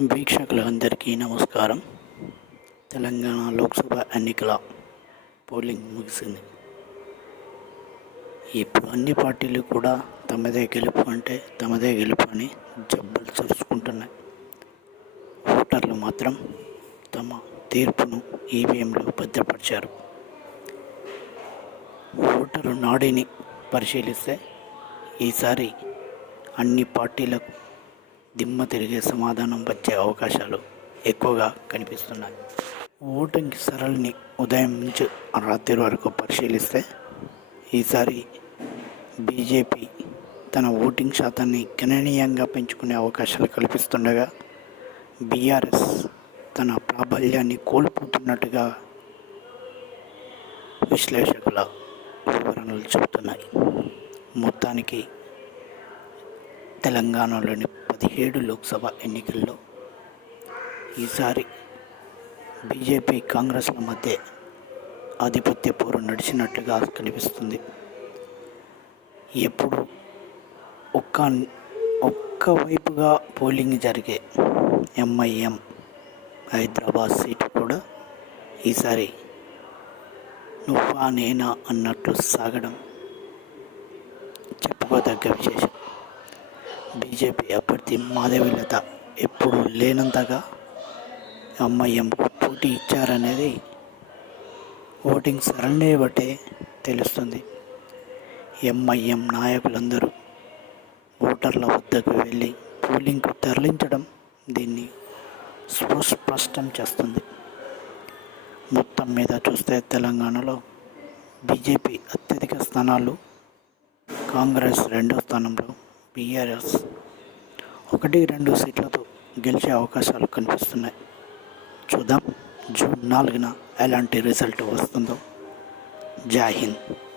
వీక్షకులందరికీ నమస్కారం. తెలంగాణ లోక్సభ ఎన్నికల పోలింగ్ ముగిసింది. ఇప్పుడు అన్ని పార్టీలు కూడా తమదే గెలుపు అంటే తమదే గెలుపు అని జబ్బలు చరుచుకుంటున్నాయి. ఓటర్లు మాత్రం తమ తీర్పును ఈవీఎంలో భద్రపరిచారు. ఓటరు నాడిని పరిశీలిస్తే ఈసారి అన్ని పార్టీలకు దిమ్మ తిరిగే సమాధానం వచ్చే అవకాశాలు ఎక్కువగా కనిపిస్తున్నాయి. ఓటింగ్ సరళిని ఉదయం నుంచి రాత్రి వరకు పరిశీలిస్తే ఈసారి బీజేపీ తన ఓటింగ్ శాతాన్ని గణనీయంగా పెంచుకునే అవకాశాలు కల్పిస్తుండగా బీఆర్ఎస్ తన ప్రాబల్యాన్ని కోల్పోతున్నట్టుగా విశ్లేషకుల వివరణలు చెబుతున్నాయి. మొత్తానికి తెలంగాణలోని పదిహేడు లోక్సభ ఎన్నికల్లో ఈసారి బీజేపీ కాంగ్రెస్ల మధ్య ఆధిపత్య పోరు నడిచినట్లుగా కనిపిస్తుంది. ఎప్పుడు ఒక్క ఒక్కవైపుగా పోలింగ్ జరిగే ఎంఐఎం హైదరాబాద్ సీటు కూడా ఈసారి నువ్వా నేనా అన్నట్లు సాగడం చెప్పుకోదగ్గ విశేషం. బీజేపీ అభ్యర్థి మాధవిలత ఎప్పుడు లేనంతగా ఎంఐఎంకు పోటీ ఇచ్చారనేది ఓటింగ్ సరళిని బట్టే తెలుస్తుంది. ఎంఐఎం నాయకులందరూ ఓటర్ల వద్దకు వెళ్ళి పోలింగ్కు తరలించడం దీన్ని సుస్పష్టం చేస్తుంది. మొత్తం మీద చూస్తే తెలంగాణలో బీజేపీ అత్యధిక స్థానాలు కాంగ్రెస్ రెండో స్థానంలో బీఆర్ఎస్ ఒకటి రెండు సీట్లతో గెలిచే అవకాశాలు కనిపిస్తున్నాయి. చూద్దాం. జూన్ నాలుగున ఎలాంటి రిజల్ట్ వస్తుందో. జై హింద్.